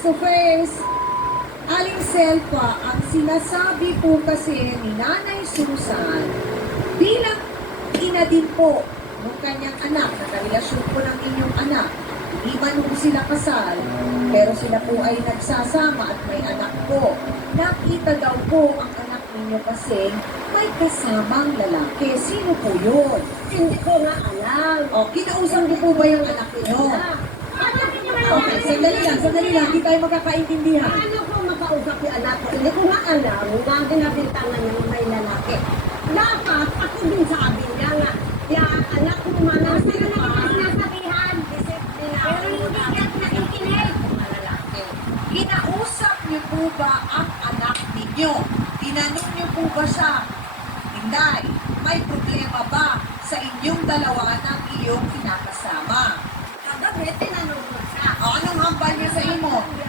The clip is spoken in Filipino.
to face. Aling Selpa, ang sinasabi po kasi ni Nanay Susan, bilang ina din po ng kanyang anak, nakarelasyon po ng inyong anak, hindi man po sila kasal, pero sila po ay nagsasama at may anak po. Nakita daw po ang anak ninyo kasi may kasamang lalaki. Sino po yun? Hindi ko nga alam. O, kinausap niyo po ba yung anak ninyo? Okay, sandali lang, hindi tayo magkakaintindihan. Paano ko makausap yung anak ko? Hindi ko nga alam na binabintangan ng may lalaki. Dapat ako din sabi niya nga, yan, anak ko manang sila pa. Sinasabihan, pero hindi ka nakikinig. Malalaki. Kinausap niyo po ba ang anak ninyo? Tinanong niyo po ba siya, Inday, may problema ba sa inyong dalawa ng iyong kinakasama? Kagabi, tinanong mo siya. O, anong hambal niya sa imo?